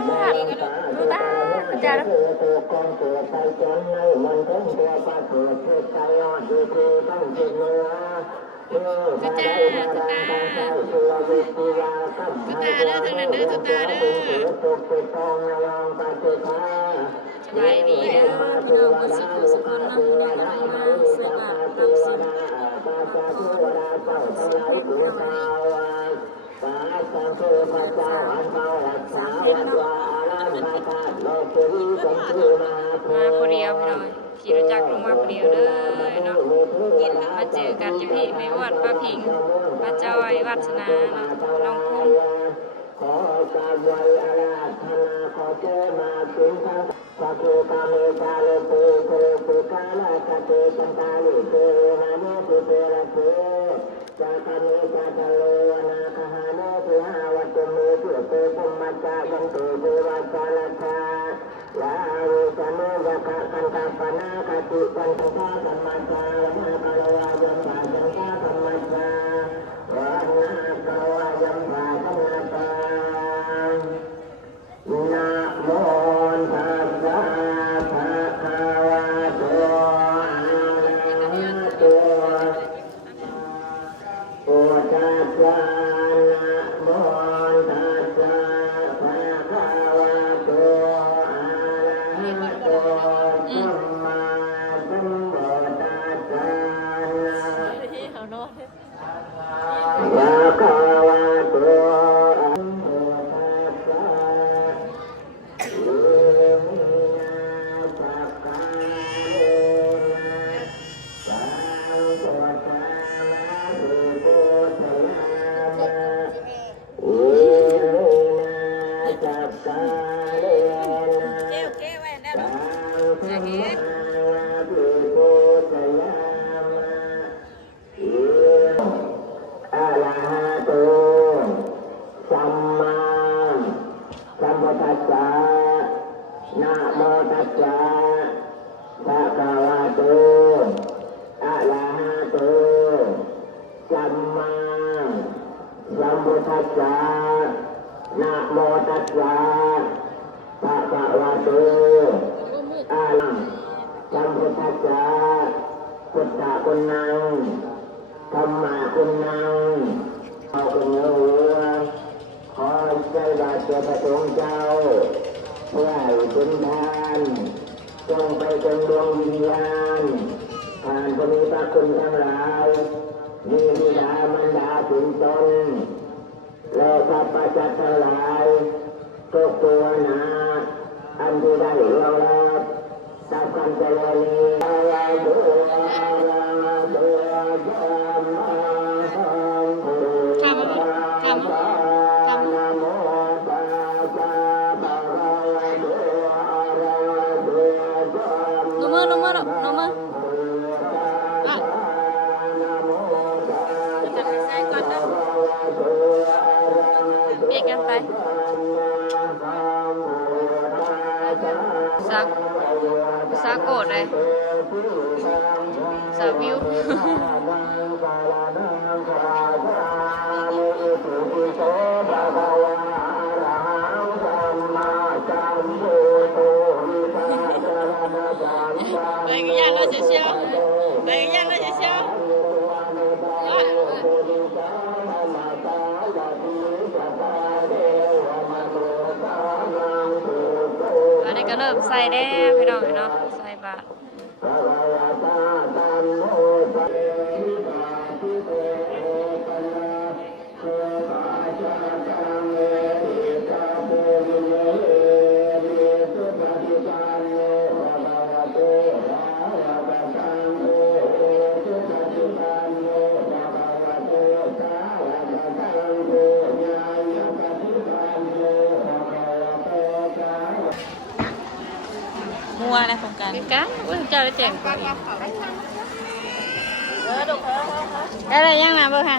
ดูตาจ้าแล้วตุตาตุตาตุตาเด้อทางนั้นเด้อตุตาเด้อสบายดีเด้อพี่น้องมาสุขสุขคนนั่งได้อะไรมาใส่บาตรรับสินมาคนเดียวพี่น้องขี่รถจักรลงมาคนเดียวเลยเนาะมาเจอกันอยู่ที่ในวัดป้าพิงป้าจอยวัฒนาเนาะน้องคุณขอการไว้อาราธนาขอเจมาถึงทั้งพระครูกาเมตาโลเปโคสุกาลาคเตสันตาลิเตนาโนตุเตระเตจากามิจาตโลนาคหาโนตุหาวัตเมตุเตปุมมัจจายันตุเทวาจาลชาลาวิสเมยะคะกันตาปนาคติจันทกาสัมมาจาวนาคารวายัมบาจันทาสัมมาจาวนาคารวายัมบาสัมมาจานะโมตัสสะภะคะวะโตอะระหะโตพุทธัสสะนะโมตัสสะภะคะวะโตอะระหะโตสัมมาสัมพุทธัสสะภะคะวะโตนะโมตัสสะภะคะวะโตอะระหะโตสัมมาสัมพุทธัสสะนะโมตัสสะภะคะวะโตอะระหะสัมพุทธัสสะพุทธะคุณนังธัมมะคุณนังเอาคุณเนื้อหัวขอใจบาเจ้าพระสงฆ์เจ้าเพื่อให้เป็นทานจงไปจนดวงวิญญาณผ่านผู้มีพระคุณทั้งหลายมีบิดามารดาถึงตนและพระปัจจัยทั้งหลายทุกตัวนาอันที่ได้ล่วงรับตามความเจริญนี้nomor biết em phải xa cổ này xa view đây cái nhà nó sẽ sao đây cái nhà nó sẽ saoอันนี้ก็เริ่มใส่แล้วพี่น้องเนาะใส่บาตรมัวนะของการกันอุ้ยเจ้าได้แจ้งอะไรยังนะเบอร์ค่ะ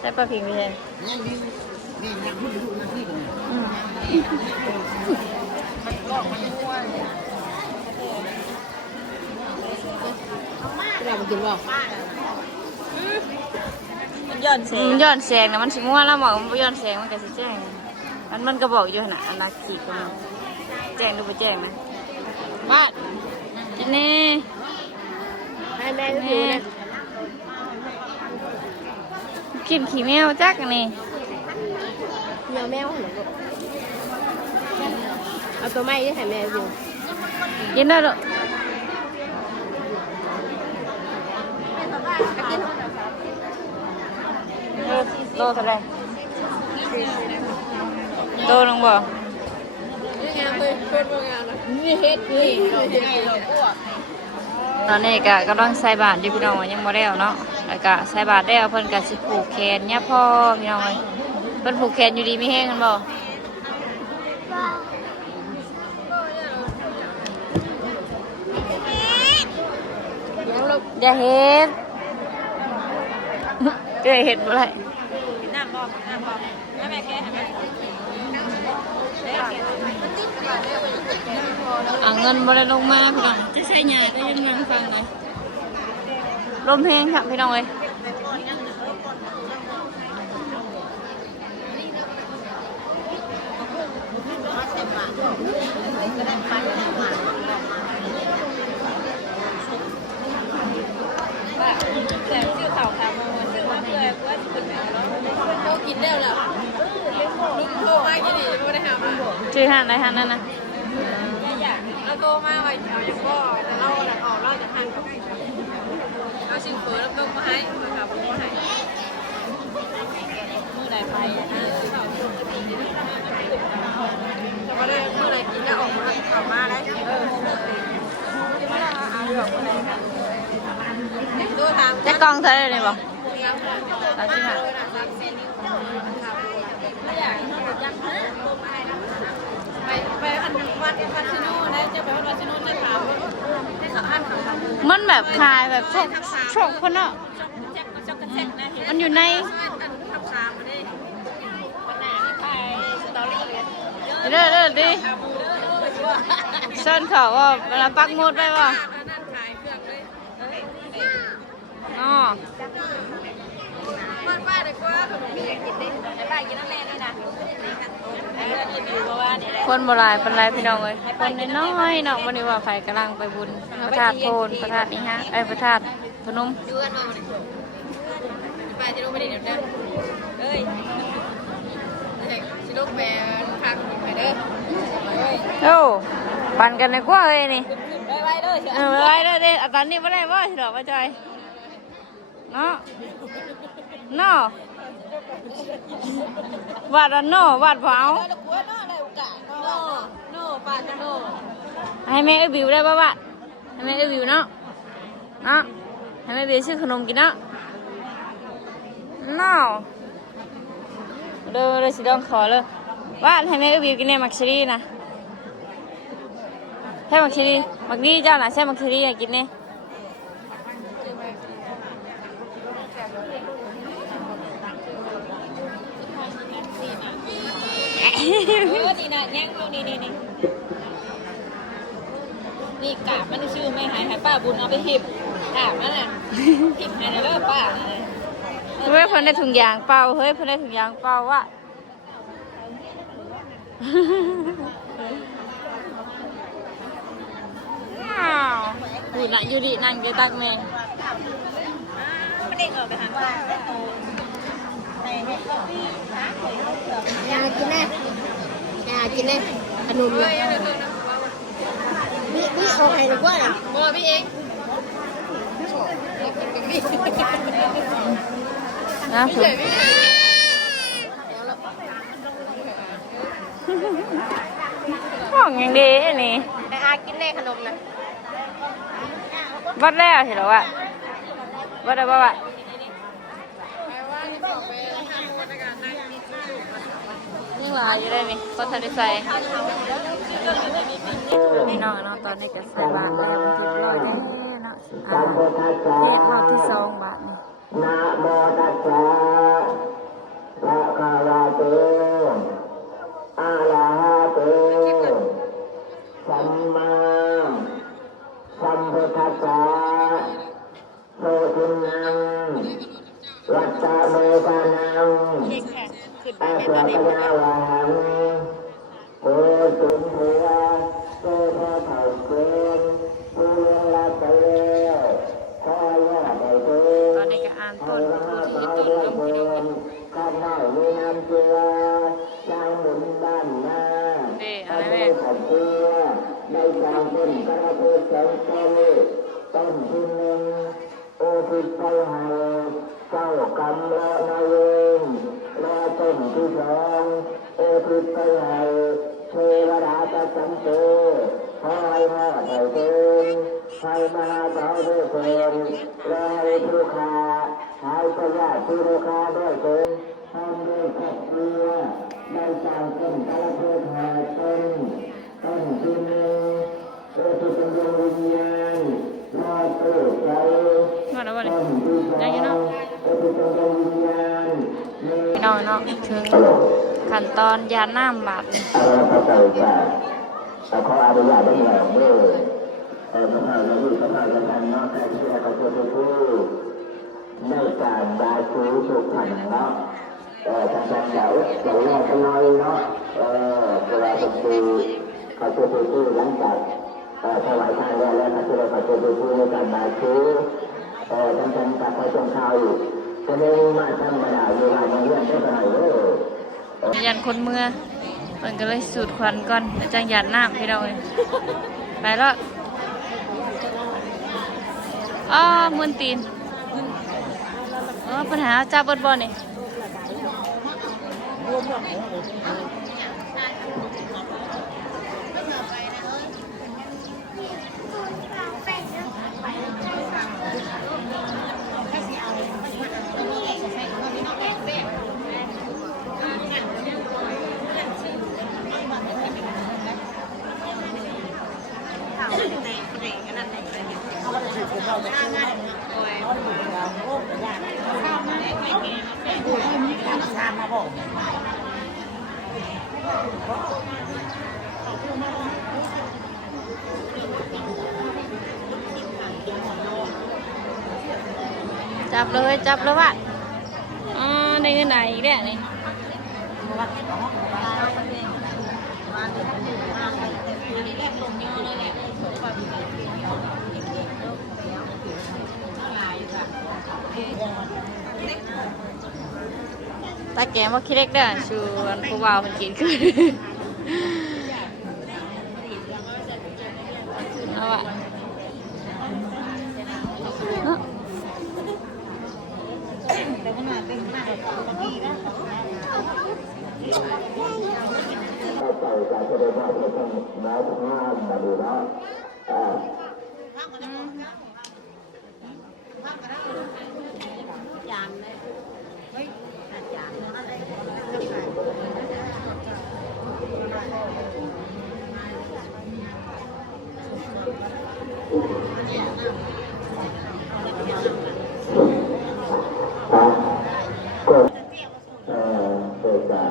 ใช่ปลาพิงไม่ใช่เราไปกินบ่ ย้อนแสง ย้อนแสงนะมันสิมัวแล้วหมอกมันบ่ย้อนแสงมันก็สิแจ้งมันก็บอกอยู่หั่นน่ะอันน่ะขีดก็มันแจ้งหรือบ่แจ้งนะบ้านกินแน่ ให้แม่ดูนะ กินขี้แมวจักอันนี่ เนื้อแมวเหรอลูกเอาตัวไม้ที่ให้แม่ดู กินได้หรอโตเท่าไหร่โตลงบ่ นี่เฮ็ดนี่เราจะได้เราพวก ตอนนี้ก็กำลังใส่บาตรอยู่พี่น้องยังบ่แล้วเนาะแล้วก็ใส่บาตรแล้วเพิ่นก็สิผูกแขนเนี่ยพ่อพี่น้องเอ้ยเพิ่นผูกแขนอยู่ดีมีแห้งกันบ่อย่าเฮ็ดเจ้าเฮ็ดบ่ได้ น้ำบอมน้ำแม่แค่ให้แม่ เอาเงินบ่ได้ลงมาพี่น้องจะใช้หญ้าก็ยังนั่งฟังเลยลมแห้งครับพี่น้องเอ้ยแต่ชื่อเขาค่ะมันชื่อว่าเพื่อว่าจะเป็นแบบเขากินได้แล้วลุงโทรมากี่ดีไม่ได้หามา ชื่อห้านใดห้านนั้นนะ อยากเราโทรมาไว้เอาอย่างก็แต่เราออกเราจะหันกับเอาชิงเฟิร์แล้วก็มาให้มากับผมมาให้มือไหนไปจะมาได้มือไหนกินแล้วออกมาได้ตัวทาง จะกองเท่าไหร่เลยบ่35ไปอันวัดชิโน่นะจะไปวัดชิโน่จะถามได้สัมภาษณ์เขา มันแบบคลายแบบโชคคนเนาะมันอยู่ใน ทำขามาได้วันไหนที่ไปสตอรี่ เด้อดิเส้นเขาว่าเวลาปักหมุดไปบ่ นั่นขายเครื่องเลย อ๋อ บ้านป้าดีกว่าขนมพี่กินได้ป้ากินน้ำแม่ด้วยนะรีวิวเพราะว่านี่แหละ คนโบราณเป็นไรพี่น้องเอ้ยคนน้อยๆเนาะวันนี้ว่าไฟกำลังไปบุญพระธาตุโพนพระธาตุนี้ฮะพระธาตุพนม ดูกันเอาเลยป้าจะลงไปเดี๋ยวนะเอ้ยชิโน่แปลพักไปเด้อ โอ้ปั่นกันในกว่าเอ้ยนี่ ไปเด้อ ไปเด้อเด้อตอนนี้ไม่ได้บ่สิหรอกป้าจอยเนาะเนาะวาดอันเนาะวาดเผา โน่ป้าจะโน่ ให้แม่เอ้ยบิวได้ป่ะวะให้แม่เอ้ยบิวเนาะเนาะให้แม่บิวซื้อขนมกินเนาะเนาะเลยสิดองขอเลยว่าให้แม่เอ้ยบิวกินในมักชิรีนะใช่มักชิรีมักดีเจ้าน่ะใช่มักชิรีอยากกินเนี่ย นี่นะแง่งพวกนี้นี่กาบมันชื่อไม่หายป้าบุญเอาไปหิบกาบนั่นน่ะหิบหายแล้วป้า เฮ้ยเพิ่นได้ถุงยางเปล่าเฮ้ยเพิ่นได้ถุงยางเปล่าวะว้าวอยู่น่ะอยู่ดินั่งจะตักแม่ ไม่ได้ออกไปหาป้าอยากกินแน่ขนมเลยพี่เอาให้ดีกว่านะบอกพี่เอง นะคุณห้องยังดีอันนี้ แต่อากินแน่ขนมนะ วัดแล้วเห็นหรอวะวัดได้ป่าวะยังหลายอยู่ได้นี่คนทันได้ใส่พี่น้องเนาะตอนนี้จะใส่บาทแล้วมันเรียบร้อยแล้วเนาะเทศรอบที่2 บาทนี่ นะโมตัสสะภะคะวะโตอะระหะโตสัมมาสัมพุทธัสสะโสตินังวัตตะเม อาสาพยาวังโอสุนเทียโอพระเถาเกณฑ์ผู้เลี้ยงละเตยคอยว่าไปเตย ตอนนี้ก็อ่านต้นพิธีต้นน้ำพี่น้อง ข้าวหน้ามีน้ำเกลือจางหมุนบ้านหน้า เด้อะไรแม่ ผัดเกลือได้จางเป็นกระเทียมแสงต้นต้นที่หนึ่งโอทิศไปให้เจ้ากรรมละนายเวรและต้นที่สองโอทิศไปให้เทวดาประจำตัวคอยมาได้เดินให้มาเจ้าด้วยเถิดและให้ผู้ค้าให้ประหยัดผู้ลูกค้าด้วยเถิดทำด้วยครอบครัวได้จางเป็นกระเทียมแห่ต้นที่หนึ่งโอทิศเป็นดวงวิญญาณรอตื่นใจ มาแล้วบ่นี่ได้อยินเนาะพี่น้องเนาะถึงขั้นตอนยาน้ำบาดนี่ พระเจ้าค่ะขออนุญาตได้แล้วเด้อพระเจ้าจะอยู่พระเจ้าจะทำเนาะแต่ที่เราจะพูดได้การบาชูสุขันเนาะทางการเจ้าแรกกันหน่อยเนาะเวลาเป็นปีเขาจะพูดหลังจากถวายทานแล้วเขาจะเขาจะพูดในการบาชูทางการกับพระเจ้าข่าวอยู่จะได้มาทำบรรดาเวลาเรื่องได้กันหน่อยเด้อ ยันคนเมื่อเพิ่นก็เลยสูดควันก่อนแล้วจังหยาดน้ำพี่น้องเอ้ยไปแล้วอ้อมึนตีนปัญหาจับเบิดบ่นี่จับเลยว่ะในเงินไหนอีกเนี่ยนี่ตาแกงว่าขี้เล็กเด้อชวนผู้บ่าวมันกินขึ้นเอาอะเราจะได้ว่าเราต้องน้ำข้ามมาดูนะเกิดจาก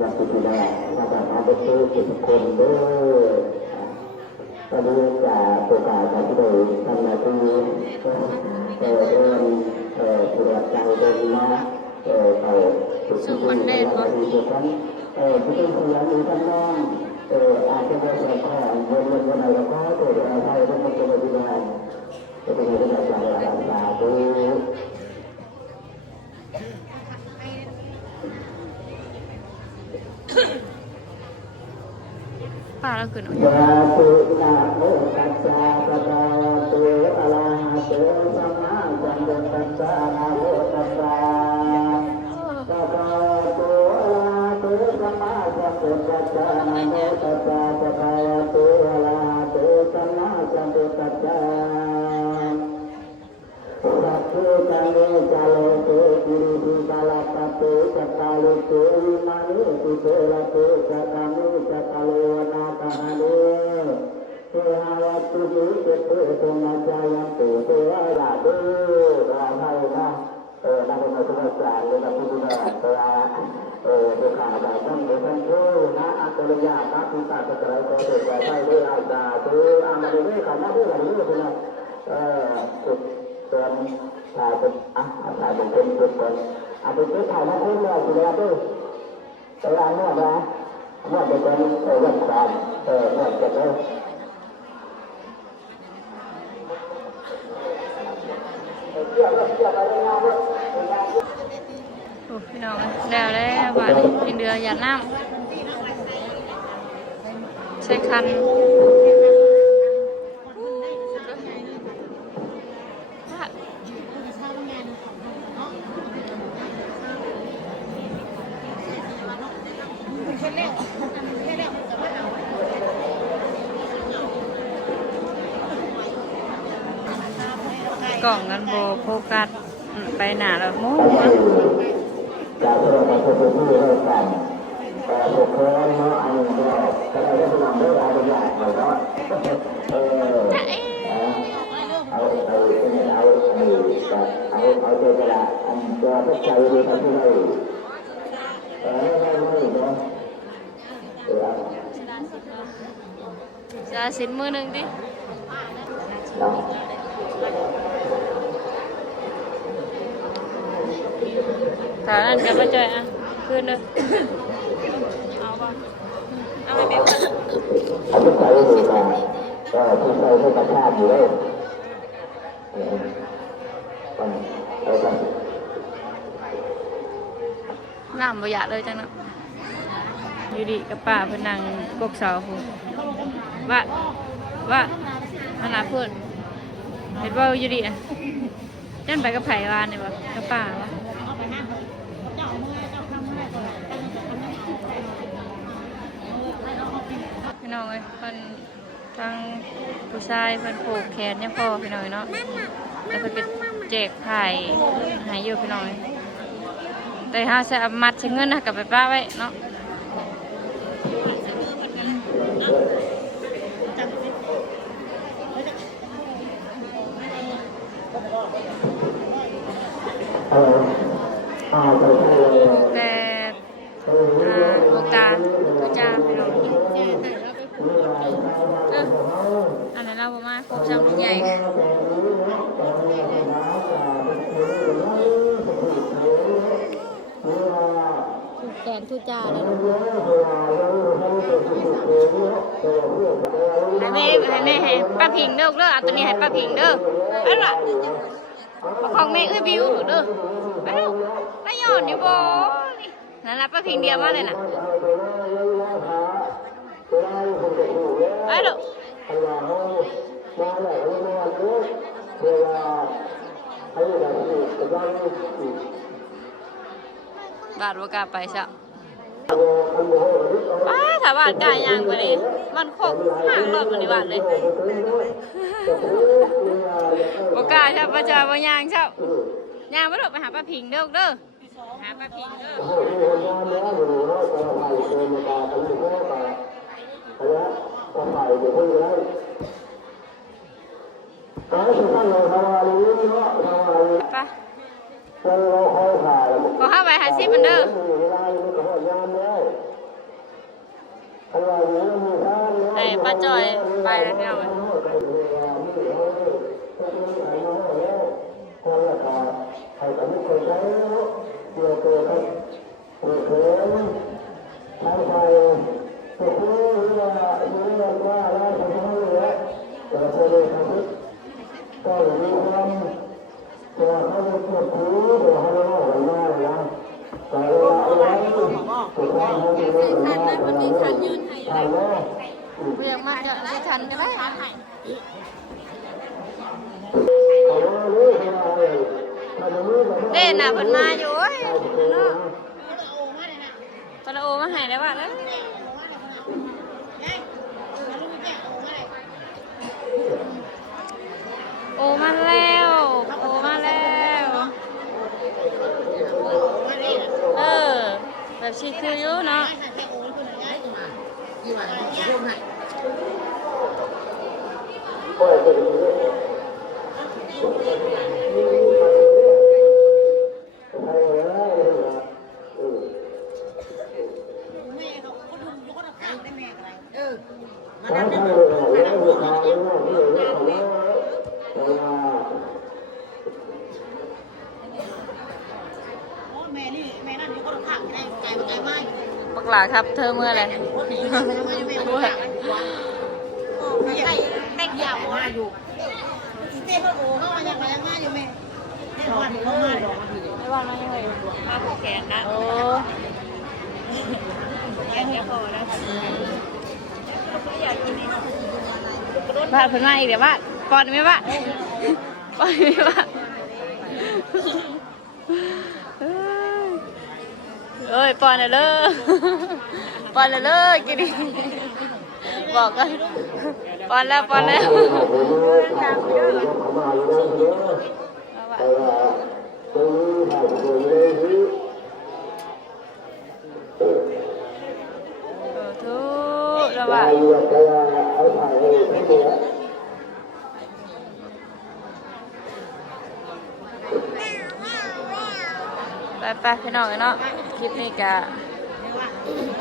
นักศึกษานักการทำเป็นผู้เป็นคนด้วยตอนนี้จะประกาศการที่โดยทำหน้าที่เรื่องตรวจจังเดินมาเขาสุขมันเด่นวะที่เป็นผู้เป็นผู้ยังมีทั้งน้องอาจจะเป็นส่วนของวันอะไรก็เกิดอะไรก็มันจะมาดีงานจะเป็นเรื่องจากหลักตาดูป้าเราขึ้น ยาตุนาโมตัสสะภะคะวะโตอะระหะโตสัมมาสัมพุทธัสสะนะโมตัสสะภะคะวะโตอะระหะโตสัมมาสัมพุทธัสสะนะโมตัสสะภะคะวะโตอะระหะโตสัมมาสัมพุทธัสสะสัพเพจันโนจาโลเตกิริติกาลตัปเตจัตตาลิเตวิมานิติเตระเตจัตตามิจัตตาโลนาคาเนเทหาวัตถุจิเตเตตุมาจายันตุเทวะราเตราไทยนะนักบุญสุภาษาเลยนะผู้ดูแลตัวขาดต้องเป็นทั้งคู่นะอัตริยาพระพิตาสกายก็เกิดจากไทยด้วยอาจารย์คืออามาดูด้วยคำว่าด้วยอะไรด้วยคุณนะส่วนถ่ายเป็นถ่ายเป็นคนคนเอาไปถ่ายมาคนแล้วคุณแล้วด้วย เวลาเมื่อไหร่เมื่อจะเป็นวัดการเมื่อจะเป็น โอ้พี่น้องแล้วบ้านนี้ยังเดือหยาดน้ำใช้คันกล่องกันโบโฟกัสไปหนาแล้วมู้ จากที่เราไปพูดคุยเรื่องกันพวกเขาเนาะอันนี้ก็จะได้รับนำเรื่องอะไรอย่างเงี้ยเนาะเอาตัวกระดาษอันตัวพวกใจดีทำที่ไหนไม่เนาะ จะสินมือหนึ่งดิ เนาะ ตอนนั้นจะมาเจออ่ะคืนเด้อ เอาป่ะเอาไปเบลกัน เอาพวกใจดีมาพวกใจให้กระชากอยู่เลยเอาไป น้ำบ่อยากเลยจังเนาะอยู่ดีกับป้าเพิ่นนั่งกกเสาพุ่นว่าขนาดเพิ่นเห็นว่าอยู่ดีอ่ะจันไปกับไผวานนี่บ่กับป้าวะพี่น้องเอ้ยเพิ่นทางผู้ชายเพิ่นผูกแขนยังพอพี่น้องเนาะแล้วเพิ่นก็แจกไผ่ให้อยู่พี่น้องเอ้ยแต่ถ้าจะเอามัดใช้เงินนะกลับไปป้าไว้เนาะแต่ลูกตาลูกจ้าพี่น้องอันนั้นเราบอกมาพบจำลูกใหญ่แกนทุจ้าเลยให้ป้าพิงเด้อเอาตัวนี้ให้ป้าพิงเด้อไอ้ล่ะของแม่บิวเด้อไปเด้อไม่หย่อนอยู่บ่นั่นแหละป้าพิงเดียวมาเลยน่ะไปเด้อบาดว่ากล้าไปซะถ้าบาดกล้ายางไปเลยมันโคกห่างรอบมันในบาดเลยว่ากล้าใช่ป้าจ่าว่ายางใช่ยางไม่ถูกไปหาป้าพิงเด้อหาป้าพิงเด้อไปขอห้าใบหาซิมันเด้อแต่ป้าจอยไปแล้วเนี่ยเรียกมาจะได้ทันก็ได้เด่นน่ะเพิ่นมาอยู่เอ้ยเนาะปลาโอมาให้ได้บ้างแล้วโอมาแล้วแบบชีคืออยู่เนาะ บักหลาครับเธอเมื่อไหร แต่งยาวมาอยู่เต้เขาโง่เข้ามาอย่างไรยังมาอยู่ไหมเข้ามาดอกไม่ว่าไม่เลยมาผูกแขนนะโอ้แขนจะพอแล้วอยากกินบ้านเพิ่นมาอีกเดี๋ยวบ้านปอนไหมบ้านปอนไหมบ้านเอ้ยปอนเลยปอนเลยกินดิบอกกันปอนแล้ว ทุระบาดไปพี่น้องเนาะคลิปนี้กะ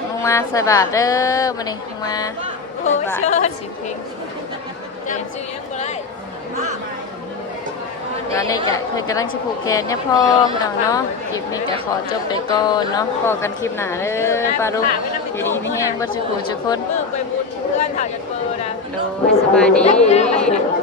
ลงมาใส่บาทเด้อมานี่ลงมาใส่บาทสิเพลงจำชื่อยังบ่ได้ตอนนี้กะเพื่อนกำลังชิผูกแขนเนี่ยพ่อพี่น้องเนาะคลิปนี้กะขอจบไปก่อนเนาะพอกันคลิปหน้าเด้อปลาลุงอยู่ดีไม่แห้งบ่จุกคน ไปบุญเพื่อนเขาจะเปิดนะ โดยสบายดี